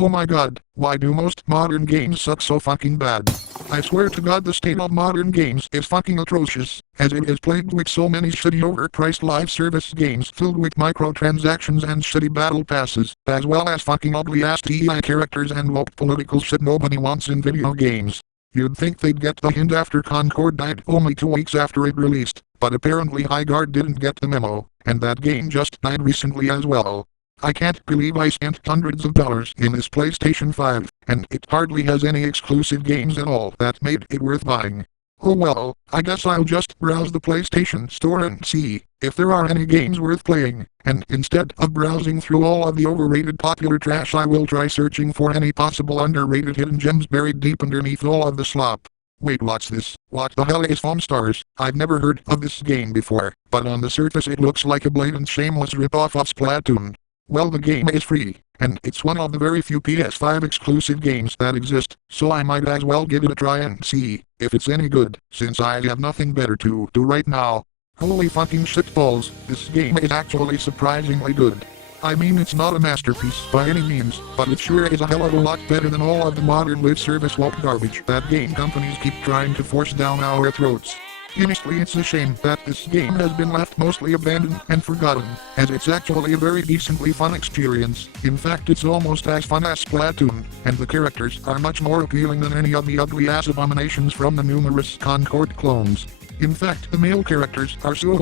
Oh my god, why do most modern games suck so fucking bad? I swear to god the state of modern games is fucking atrocious, as it is plagued with so many shitty overpriced live service games filled with microtransactions and shitty battle passes, as well as fucking ugly ass TI characters and woke political shit nobody wants in video games. You'd think they'd get the hint after Concord died only 2 weeks after it released, but apparently Highguard didn't get the memo, and that game just died recently as well. I can't believe I spent hundreds of dollars in this PlayStation 5, and it hardly has any exclusive games at all that made it worth buying. Oh well, I guess I'll just browse the PlayStation Store and see if there are any games worth playing, and instead of browsing through all of the overrated popular trash I will try searching for any possible underrated hidden gems buried deep underneath all of the slop. Wait, what's this? What the hell is Foamstars? I've never heard of this game before, but on the surface it looks like a blatant shameless ripoff of Splatoon. Well, the game is free, and it's one of the very few PS5 exclusive games that exist, so I might as well give it a try and see if it's any good, since I have nothing better to do right now. Holy fucking shitballs, this game is actually surprisingly good. I mean, it's not a masterpiece by any means, but it sure is a hell of a lot better than all of the modern live service woke garbage that game companies keep trying to force down our throats. Honestly, it's a shame that this game has been left mostly abandoned and forgotten, as it's actually a very decently fun experience. In fact, it's almost as fun as Splatoon, and the characters are much more appealing than any of the ugly-ass abominations from the numerous Concord clones. In fact, the male characters are so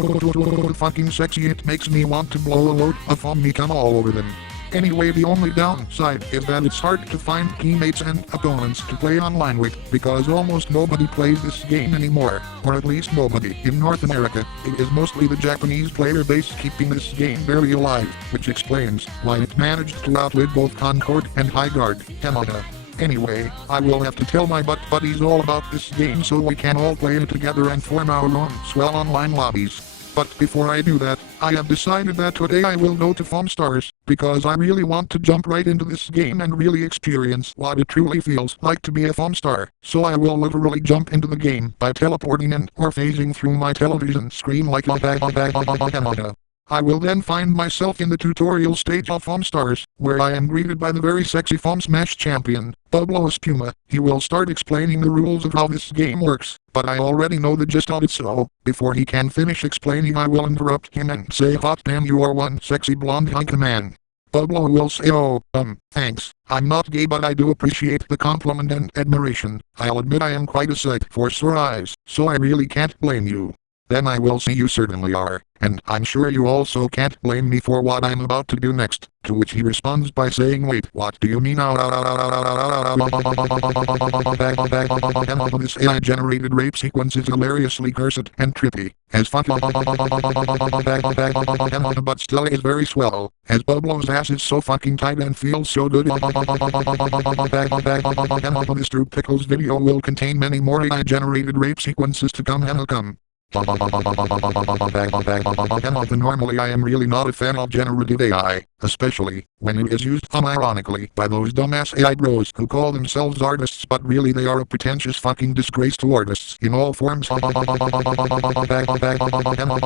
fucking sexy it makes me want to blow a load of foamy cum all over them. Anyway, the only downside is that it's hard to find teammates and opponents to play online with, because almost nobody plays this game anymore, or at least nobody in North America. It is mostly the Japanese player base keeping this game barely alive, which explains why it managed to outlive both Concord and Highguard. Hemata. Anyway, I will have to tell my butt buddies all about this game so we can all play it together and form our own swell online lobbies. But before I do that, I have decided that today I will go to Foamstars, because I really want to jump right into this game and really experience what it truly feels like to be a Foamstar. So I will literally jump into the game by teleporting and or phasing through my television screen like a I will then find myself in the tutorial stage of Foamstars, where I am greeted by the very sexy Foam Smash champion, Pablo Espuma. He will start explaining the rules of how this game works, but I already know the gist of it, so before he can finish explaining I will interrupt him and say, hot damn, you are one sexy blonde hunk man. Pablo will say, oh, thanks. I'm not gay, but I do appreciate the compliment and admiration. I'll admit I am quite a sight for sore eyes, so I really can't blame you. Then I will say you certainly are, and I'm sure you also can't blame me for what I'm about to do next, to which he responds by saying, wait, what do you mean? This AI-generated rape sequence is hilariously cursed and trippy, as fuck, but still is very swell, as Pablo's ass is so fucking tight and feels so good. This Drew Pickles video will contain many more AI-generated rape sequences to come. Normally I am really not a fan of generative AI, especially when it is used unironically by those dumbass AI bros who call themselves artists, but really they are a pretentious fucking disgrace to artists in all forms.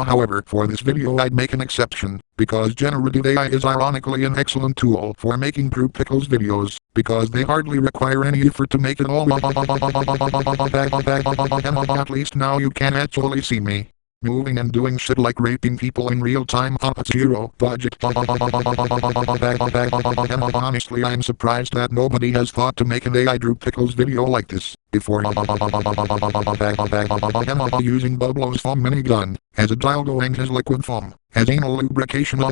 However, for this video I'd make an exception, because generative AI is ironically an excellent tool for making Drew Pickles videos, because they hardly require any effort to make it all. At least now you can actually see me moving and doing shit like raping people in real time on a zero budget. Honestly, I'm surprised that nobody has thought to make an AI Drew Pickles video like this before. Using Pablo's foam minigun as a dildo and his liquid foam as anal lubrication. Oh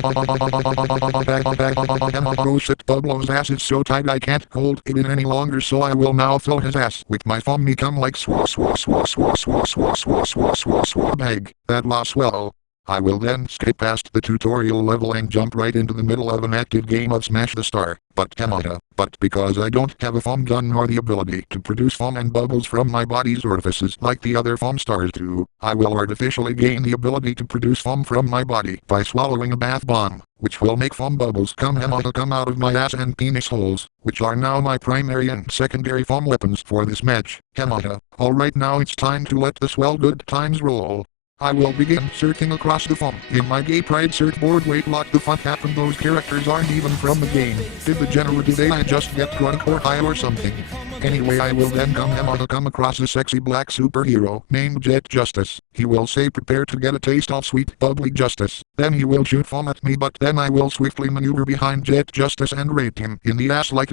shit, Pablo's ass is so tight I can't hold it in any longer, so I will now fill his ass with my foamy cum like bag. That lost well. I will then skip past the tutorial level and jump right into the middle of an active game of Smash the Star. But because I don't have a foam gun nor the ability to produce foam and bubbles from my body's orifices like the other Foamstars do, I will artificially gain the ability to produce foam from my body by swallowing a bath bomb, which will make foam bubbles come out of my ass and penis holes, which are now my primary and secondary foam weapons for this match. Alright, now it's time to let the swell good times roll. I will begin searching across the phone. In my gay pride search board, wait, what the fuck happened? Those characters aren't even from the game. Did the generative AI just get drunk or high or something? Anyway, I will then come across a sexy black superhero named Jet Justice. He will say prepare to get a taste of sweet bubbly justice. Then he will shoot foam at me, but then I will swiftly maneuver behind Jet Justice and rape him in the ass like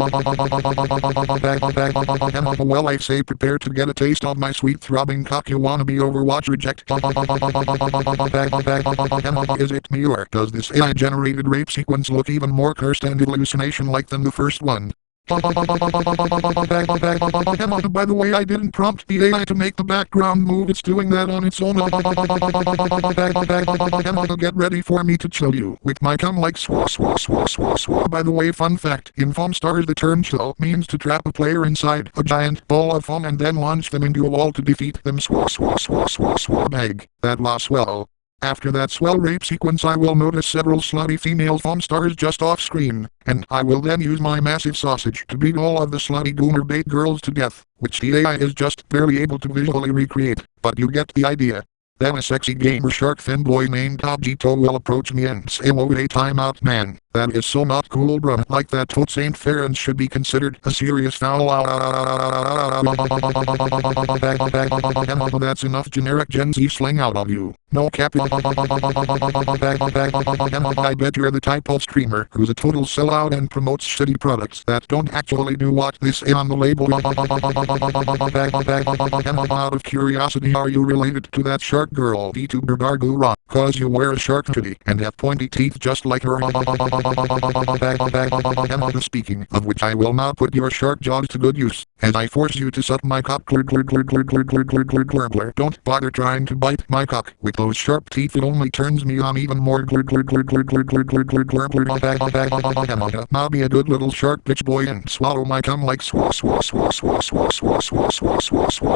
well, I say prepare to get a taste of my sweet throbbing cock. You wanna be Overwatch reject? Is it me, or does this AI generated rape sequence look even more cursed and hallucination like than the first one? By the way, I didn't prompt the AI to make the background move. It's doing that on its own. Get ready for me to chill you with my cum like swah. By the way, fun fact, in Foamstars the term chill means to trap a player inside a giant ball of foam and then launch them into a wall to defeat them. Bag. That was swell. After that swell rape sequence, I will notice several slutty female Foamstars just off screen, and I will then use my massive sausage to beat all of the slutty gooner bait girls to death, which the AI is just barely able to visually recreate, but you get the idea. Then a sexy gamer shark femboy named Tobjito will approach me and say, "Whoa, hey, time out, man. That is so not cool, bruh. Like that totes ain't fair and should be considered a serious foul." That's enough generic Gen Z slang out of you. No cap. I bet you're the type of streamer who's a total sellout and promotes shitty products that don't actually do what they say on the label. Out of curiosity, are you related to that shark girl VTuber Gargura? Cause you wear a shark hoodie and have pointy teeth just like her. Speaking of which, I will now put your shark jaws to good use as I force you to suck my cock. Don't bother trying to bite my cock with those sharp teeth. It only turns me on even more. Now be a good little shark bitch boy and swallow my cum like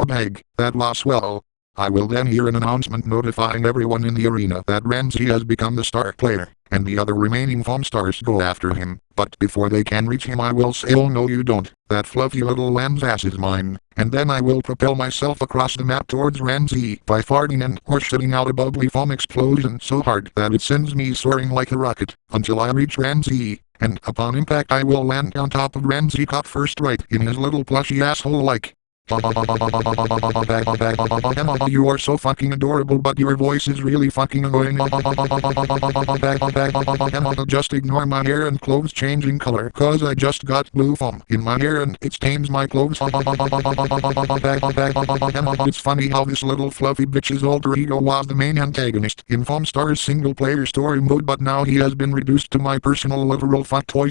bag. That was swell. I will then hear an announcement notifying everyone in the arena that Ramsey has become the star player, and the other remaining Foamstars go after him. But before they can reach him, I will say, "Oh no you don't, that fluffy little lamb's ass is mine." And then I will propel myself across the map towards Ramsey by farting and or shitting out a bubbly foam explosion so hard that it sends me soaring like a rocket, until I reach Ramsey. And upon impact I will land on top of Ramsey cock first right in his little plushy asshole like. You are so fucking adorable, but your voice is really fucking annoying. Just ignore my hair and clothes changing color, cause I just got blue foam in my hair and it stains my clothes. It's funny how this little fluffy bitch's alter ego was the main antagonist in Foamstars single player story mode, but now he has been reduced to my personal literal fuck toy.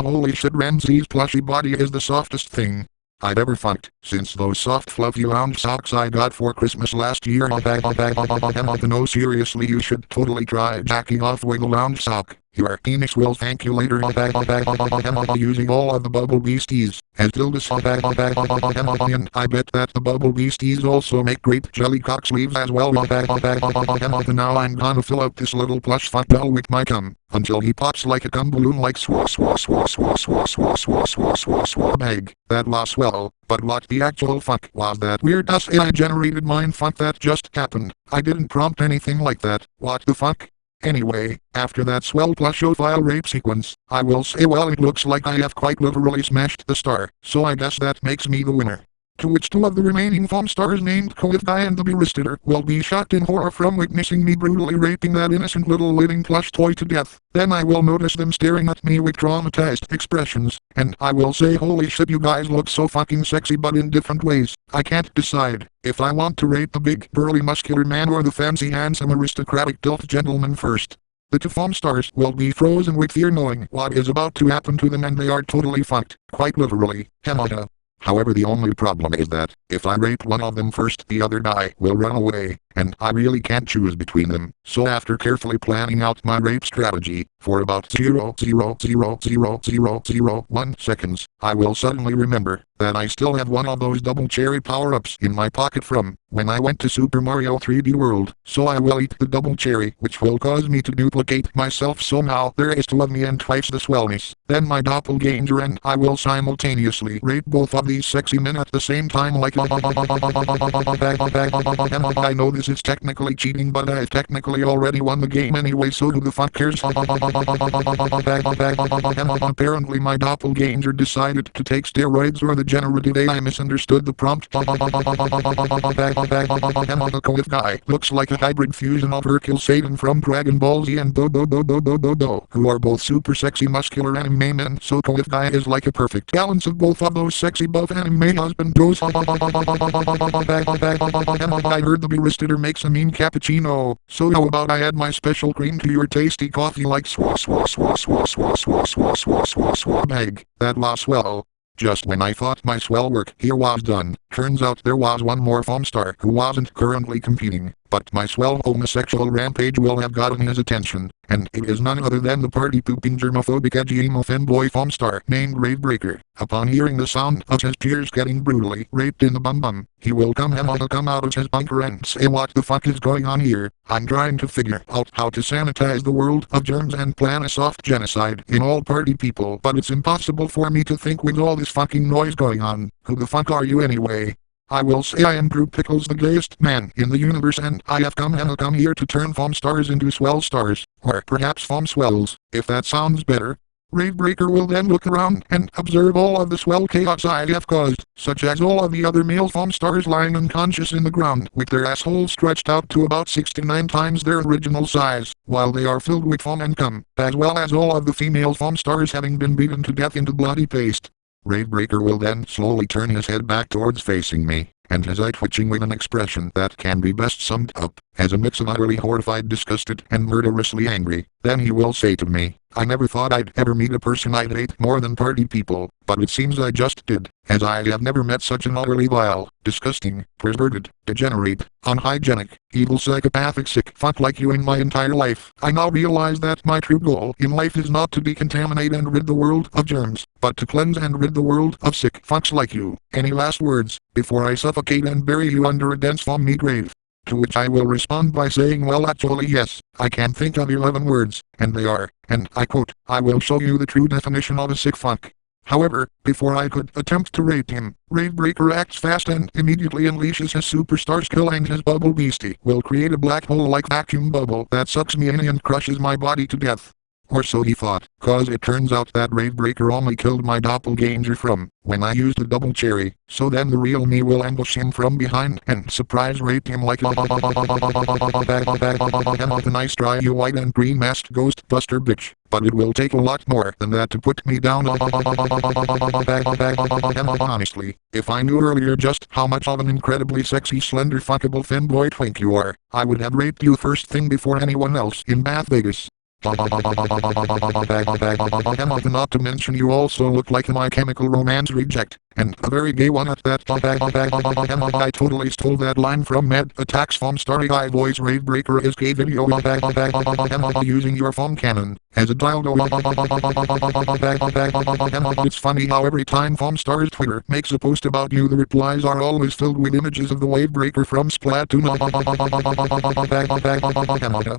Holy shit, Ramsey's plushy body is the softest thing I've ever fucked, since those soft fluffy lounge socks I got for Christmas last year. No, seriously, you should totally try jacking off with a lounge sock. Your penis will thank you later. Using all of the bubble beasties as dildos. And I bet that the bubble beasties also make great jelly cock sleeves as well. Now I'm gonna fill up this little plush fuck doll with my cum until he pops like a cum balloon like bag. That was swell. But what the actual fuck was that weird ass AI generated mind fuck that just happened? I didn't prompt anything like that. What the fuck? Anyway, after that swell plushophile rape sequence, I will say, well, it looks like I have quite literally smashed the star, so I guess that makes me the winner. To which two of the remaining Foamstars named Coif Guy and the Beristator will be shocked in horror from witnessing me brutally raping that innocent little living plush toy to death. Then I will notice them staring at me with traumatized expressions, and I will say, holy shit, you guys look so fucking sexy but in different ways. I can't decide if I want to rape the big burly muscular man or the fancy handsome aristocratic tilt gentleman first. The two Foamstars will be frozen with fear knowing what is about to happen to them, and they are totally fucked, quite literally. Hemada. However, the only problem is that, if I rape one of them first, the other guy will run away, and I really can't choose between them. So after carefully planning out my rape strategy, for about 0.0000001 seconds, I will suddenly remember that I still have one of those double cherry power-ups in my pocket from when I went to Super Mario 3D World. So I will eat the double cherry, which will cause me to duplicate myself somehow. There is two of me and twice the swellness. Then my doppelganger and I will simultaneously rape both of these sexy men at the same time like I know this is technically cheating, but I've technically already won the game anyway, so who the fuck cares? Apparently my doppelganger decided to take steroids or the generative AI misunderstood the prompt. The Koif guy looks like a hybrid fusion of Hercule Satan from Dragon Ball Z and Do, who are both super sexy muscular anime men, so Koif guy is like a perfect balance of both of those sexy buff anime husbandos. I heard the barista makes a mean cappuccino, so how about I add my special cream to your tasty coffee like bag. That was swell. Just when I thought my swell work here was done, turns out there was one more Foamstar who wasn't currently competing, but my swell homosexual rampage will have gotten his attention, and it is none other than the party-pooping germophobic edgy emo femboy Foamstar named Gravebreaker. Upon hearing the sound of his peers getting brutally raped in the bum, he will come out of his bunker and say, what the fuck is going on here? I'm trying to figure out how to sanitize the world of germs and plan a soft genocide in all party people, but it's impossible for me to think with all this fucking noise going on. Who the fuck are you anyway? I will say I am Drew Pickles, the gayest man in the universe, and I have come here to turn Foamstars into swell stars, or perhaps foam swells, if that sounds better. Gravebreaker will then look around and observe all of the swell chaos I have caused, such as all of the other male Foamstars lying unconscious in the ground with their assholes stretched out to about 69 times their original size, while they are filled with foam and cum, as well as all of the female Foamstars having been beaten to death into bloody paste. Gravebreaker will then slowly turn his head back towards facing me, and his eye twitching with an expression that can be best summed up as a mix of utterly horrified, disgusted, and murderously angry. Then he will say to me, I never thought I'd ever meet a person I'd hate more than party people, but it seems I just did, as I have never met such an utterly vile, disgusting, perverted, degenerate, unhygienic, evil psychopathic sick fuck like you in my entire life. I now realize that my true goal in life is not to decontaminate and rid the world of germs, but to cleanse and rid the world of sick fucks like you. Any last words, before I suffocate and bury you under a dense foamy grave? To which I will respond by saying, well, actually yes, I can think of 11 words, and they are, and I quote, I will show you the true definition of a sick fuck. However, before I could attempt to rape him, Gravebreaker acts fast and immediately unleashes his superstar skill, and his bubble beastie will create a black hole-like vacuum bubble that sucks me in and crushes my body to death. Or so he thought, cause it turns out that Gravebreaker only killed my doppelganger from when I used a double cherry, so then the real me will ambush him from behind and surprise rape him like a nice dry white and green masked ghost buster bitch. But it will take a lot more than that to put me down. Honestly, if I knew earlier just how much of an incredibly sexy, slender, fuckable femboy twink you are, I would have raped you first thing before anyone else in Bath Vegas. Not to mention you also look like My Chemical Romance reject, and a very gay one at that. I totally stole that line from Mad Attack's Foamstar AI voice. Gravebreaker is gay video using your foam cannon as a dildo. It's funny how every time Foamstar's Twitter makes a post about you, the replies are always filled with images of the Gravebreaker from Splatoon.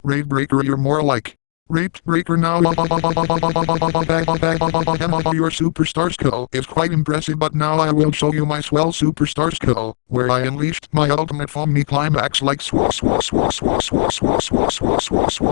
Gravebreaker, you're more like Raped Breaker now. Your superstar skill is quite impressive, but now I will show you my swell superstar skill, where I unleashed my ultimate foamy climax like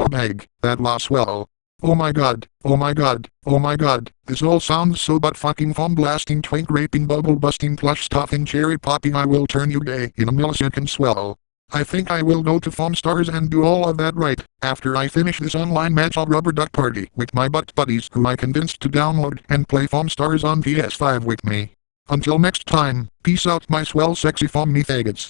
bag. That was swell. Oh my god, oh my god, oh my god, this all sounds so but fucking foam blasting, twink raping, bubble busting, plush stuffing, cherry popping. I will turn you gay in a millisecond. Swell. I think I will go to Foamstars and do all of that right after I finish this online match rubber duck party with my butt buddies who I convinced to download and play Foamstars on PS5 with me. Until next time, peace out my swell sexy foamy faggots.